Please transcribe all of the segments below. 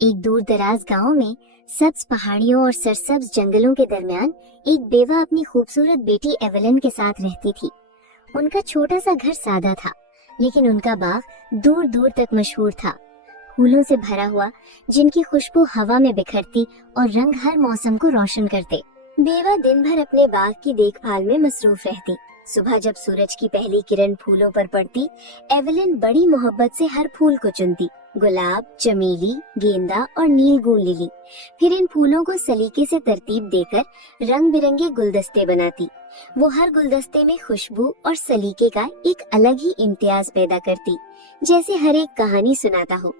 एक दूर दराज गांव में सब्ज पहाड़ियों और सरसब्ज जंगलों के दरमियान एक बेवा अपनी खूबसूरत बेटी एवेलिन के साथ रहती थी। उनका छोटा सा घर सादा था, लेकिन उनका बाग दूर दूर तक मशहूर था, फूलों से भरा हुआ, जिनकी खुशबू हवा में बिखरती और रंग हर मौसम को रोशन करते। बेवा दिन भर अपने बाग की देखभाल में मसरूफ रहती। सुबह जब सूरज की पहली किरण फूलों पर पड़ती, एवेलिन बड़ी मोहब्बत से हर फूल को चुनती, गुलाब, चमेली, गेंदा और नीलगूं लिली। फिर इन फूलों को सलीके से तरतीब देकर रंग बिरंगे गुलदस्ते बनाती। वो हर गुलदस्ते में खुशबू और सलीके का एक अलग ही इम्तियाज पैदा करती, जैसे हर एक कहानी सुनाता हो।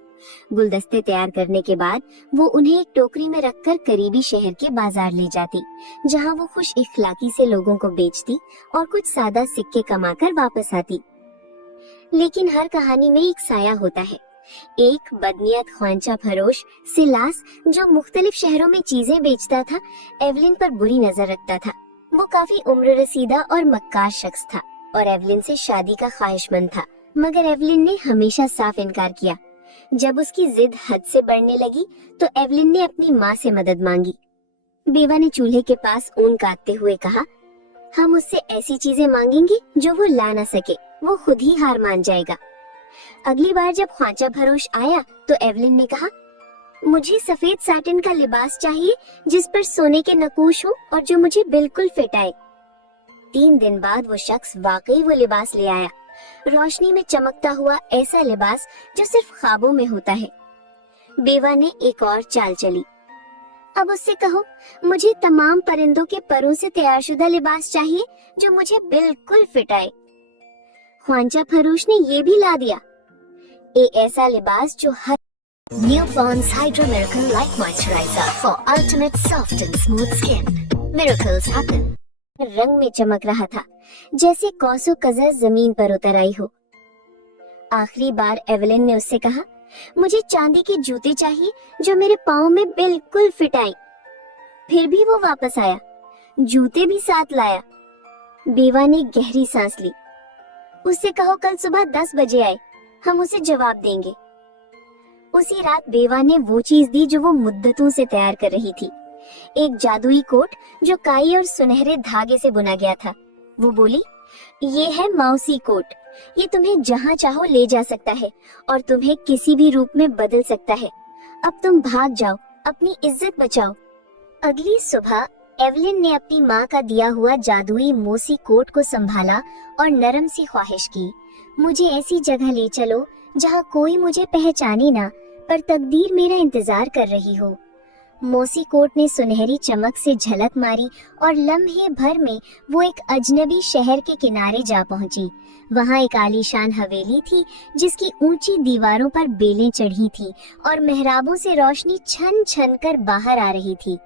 गुलदस्ते तैयार करने के बाद वो उन्हें एक टोकरी में रखकर करीबी शहर के बाजार ले जाती, जहां वो खुश इखलाकी से लोगों को बेचती और कुछ सादा सिक्के कमाकर वापस आती। लेकिन हर कहानी में एक साया होता है। एक बदनियत ख्वांचा फरोश सिलास, जो मुख्तलिफ शहरों में चीजें बेचता था, एवेलिन पर बुरी नजर रखता था। वो काफी उम्र रसीदा और मक्कार शख्स था और एवेलिन से शादी का ख्वाहिशमंद था, मगर एवेलिन ने हमेशा साफ इनकार किया। जब उसकी जिद हद से बढ़ने लगी तो एवेलिन ने अपनी माँ से मदद मांगी। बेवा ने चूल्हे के पास ऊन काटते हुए कहा, हम उससे ऐसी चीजें मांगेंगे जो वो ला न सके, वो खुद ही हार मान जाएगा। अगली बार जब ख्वांचा फरोश आया तो एवेलिन ने कहा, मुझे सफेद साटिन का लिबास चाहिए जिस पर सोने के नकूश हो और जो मुझे बिल्कुल फिट आए। 3 दिन बाद वो शख्स वाकई वो लिबास ले आया, रोशनी में चमकता हुआ ऐसा लिबास जो सिर्फ ख्वाबों में होता है। बेवा ने एक और चाल चली, अब उससे कहो, मुझे तमाम परिंदों के परों से तैयारशुदा लिबास चाहिए जो मुझे बिल्कुल फिट आए। ख्वांचा फरोश ने ये भी ला दिया, एक ऐसा लिबास जो हर New Pond's Hydra Miracle Light Moisturizer for ultimate soft and smooth skin. Miracles happen. रंग में चमक रहा था, जैसे कौसो कज़र जमीन पर उतर आई हो। आखिरी बार एवेलिन ने उससे कहा, मुझे चांदी के जूते चाहिए जो मेरे पाँव में बिल्कुल फिट आए। फिर भी वो वापस आया, जूते भी साथ लाया। बेवा ने गहरी सांस ली। उससे कहो कल सुबह 10 बजे आए, हम उसे जवाब देंगे। उसी रात बेवा ने वो चीज दी जो वो मुद्दतों से तैयार कर रही थी, एक जादुई कोट जो काई और सुनहरे धागे से बुना गया था। वो बोली, ये है मौसी कोट, ये तुम्हें जहाँ चाहो ले जा सकता है और तुम्हें किसी भी रूप में बदल सकता है। अब तुम भाग जाओ, अपनी इज्जत बचाओ। अगली सुबह एवेलिन ने अपनी माँ का दिया हुआ जादुई मौसी कोट को संभाला और नरम सी ख्वाहिश की, मुझे ऐसी जगह ले चलो जहाँ कोई मुझे पहचाने ना, पर तकदीर मेरा इंतजार कर रही हो। मौसी कोट ने सुनहरी चमक से झलक मारी और लम्हे भर में वो एक अजनबी शहर के किनारे जा पहुंची। वहाँ एक आलीशान हवेली थी जिसकी ऊंची दीवारों पर बेलें चढ़ी थी और मेहराबों से रोशनी छन छन कर बाहर आ रही थी।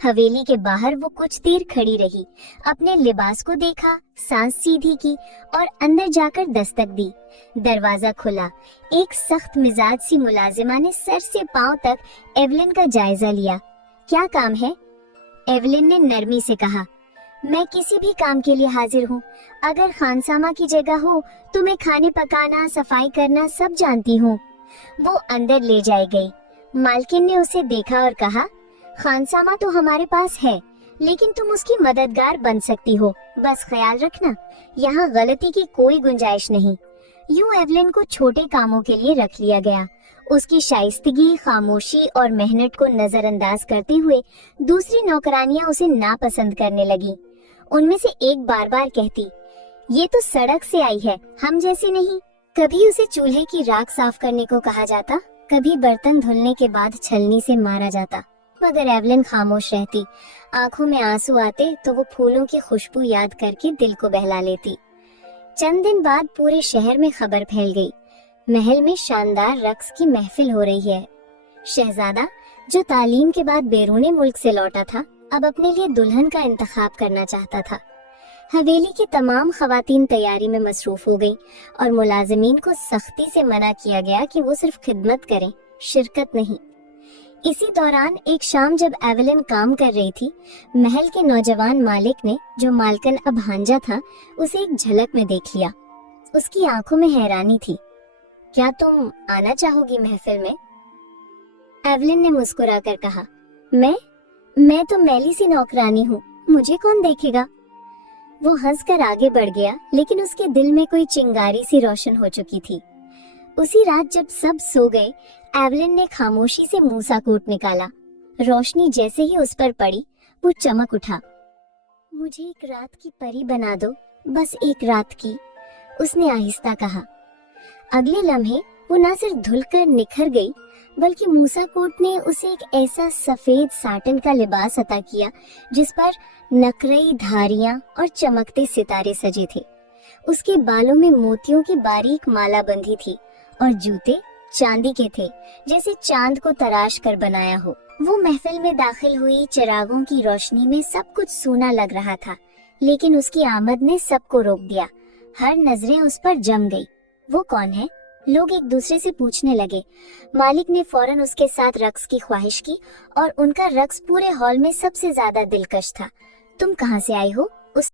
हवेली के बाहर वो कुछ देर खड़ी रही, अपने लिबास को देखा, सांस सीधी की और अंदर जाकर दस्तक दी। दरवाजा खुला। एक सख्त मिजाज सी मुलाजिमा ने सर से पांव तक एवेलिन का जायजा लिया। क्या काम है? एवेलिन ने नरमी से कहा, मैं किसी भी काम के लिए हाजिर हूँ। अगर खानसामा की जगह हो तो मैं खाने पकाना, सफाई करना सब जानती हूँ। वो अंदर ले जाई गई। मालकिन ने उसे देखा और कहा, खानसामा तो हमारे पास है, लेकिन तुम उसकी मददगार बन सकती हो, बस ख्याल रखना यहाँ गलती की कोई गुंजाइश नहीं। यूं एवेलिन को छोटे कामों के लिए रख लिया गया। उसकी शाइस्तगी, खामोशी और मेहनत को नजरअंदाज करते हुए दूसरी नौकरानियां उसे नापसंद करने लगी। उनमें से एक बार बार कहती, ये तो सड़क से आई है, हम जैसी नहीं। कभी उसे चूल्हे की राख साफ करने को कहा जाता, कभी बर्तन धुलने के बाद छलनी से मारा जाता, मगर एवेलिन खामोश रहती। आंखों में आंसू आते तो वो फूलों की खुशबू याद करके दिल को बहला लेती। चंद दिन बाद पूरे शहर में खबर फैल गई, महल में शानदार रक्स की महफिल हो रही है। शहजादा, जो तालीम के बाद बैरूने मुल्क से लौटा था, अब अपने लिए दुल्हन का इंतखाब करना चाहता था। हवेली की तमाम खवातीन तैयारी में मसरूफ हो गई और मुलाजिमीन को सख्ती से मना किया गया कि वो सिर्फ खिदमत करें, शिरकत नहीं। इसी दौरान एक शाम जब एवेलिन काम कर रही थी, महल के नौजवान मालिक ने, जो मालकन अब भांजा था, उसे एक झलक में देख लिया। उसकी आंखों में हैरानी थी। क्या तुम आना चाहोगी महफिल में? एवलिन ने मुस्कुराकर कहा, मैं तो मैली सी नौकरानी हूँ, मुझे कौन देखेगा। वो हंसकर आगे बढ़ गया, लेकिन उसके दिल में कोई चिंगारी सी रोशन हो चुकी थी। उसी रात जब सब सो गए, एवलिन ने खामोशी से मूसा कोट निकाला। रोशनी जैसे ही उस पर पड़ी, वो चमक उठा। मुझे एक रात की परी बना दो, बस एक रात की, उसने आहिस्ता कहा। अगले लम्हे वो न सिर्फ धुलकर निखर गई, बल्कि मूसा कोट ने उसे एक ऐसा सफेद साटन का लिबास अता किया जिस पर नकरई धारियां और चमकते सितारे सजे थे। उसके बालों में मोतियों की बारीक माला बंधी थी और जूते चांदी के थे, जैसे चांद को तराश कर बनाया हो। वो महफिल में दाखिल हुई, चिरागों की रोशनी में सब कुछ सूना लग रहा था, लेकिन उसकी आमद ने सबको रोक दिया। हर नजरें उस पर जम गई। वो कौन है? लोग एक दूसरे से पूछने लगे। मालिक ने फौरन उसके साथ रक्स की ख्वाहिश की और उनका रक्स पूरे हॉल में सबसे ज्यादा दिलकश था। तुम कहाँ से आई हो? उसने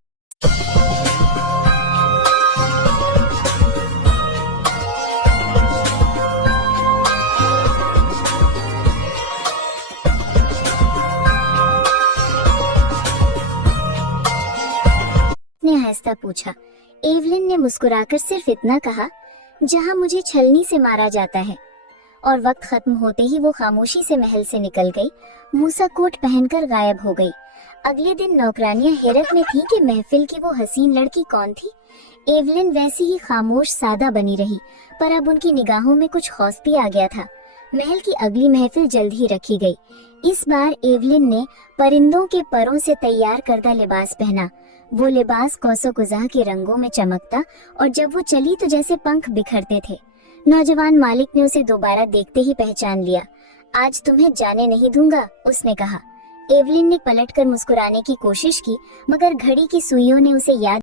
आहिस्ता पूछा। एवलिन ने मुस्कुराकर सिर्फ इतना कहा, जहाँ मुझे छलनी से मारा जाता है। और वक्त खत्म होते ही वो खामोशी से महल से निकल गई, मूसा कोट पहनकर गायब हो गई। अगले दिन नौकरानियां हैरत में थी कि महफिल की वो हसीन लड़की कौन थी। एवलिन वैसी ही खामोश सादा बनी रही, पर अब उनकी निगाहों में कुछ खौफ भी आ गया था। महल की अगली महफिल जल्द ही रखी गई। इस बार एवलिन ने परिंदों के परों से तैयार करदा लिबास पहना। वो लिबास कौसो कुज़ाह के रंगों में चमकता और जब वो चली तो जैसे पंख बिखरते थे। नौजवान मालिक ने उसे दोबारा देखते ही पहचान लिया। आज तुम्हें जाने नहीं दूंगा, उसने कहा। एवलिन ने पलटकर मुस्कुराने की कोशिश की, मगर घड़ी की सुइयों ने उसे याद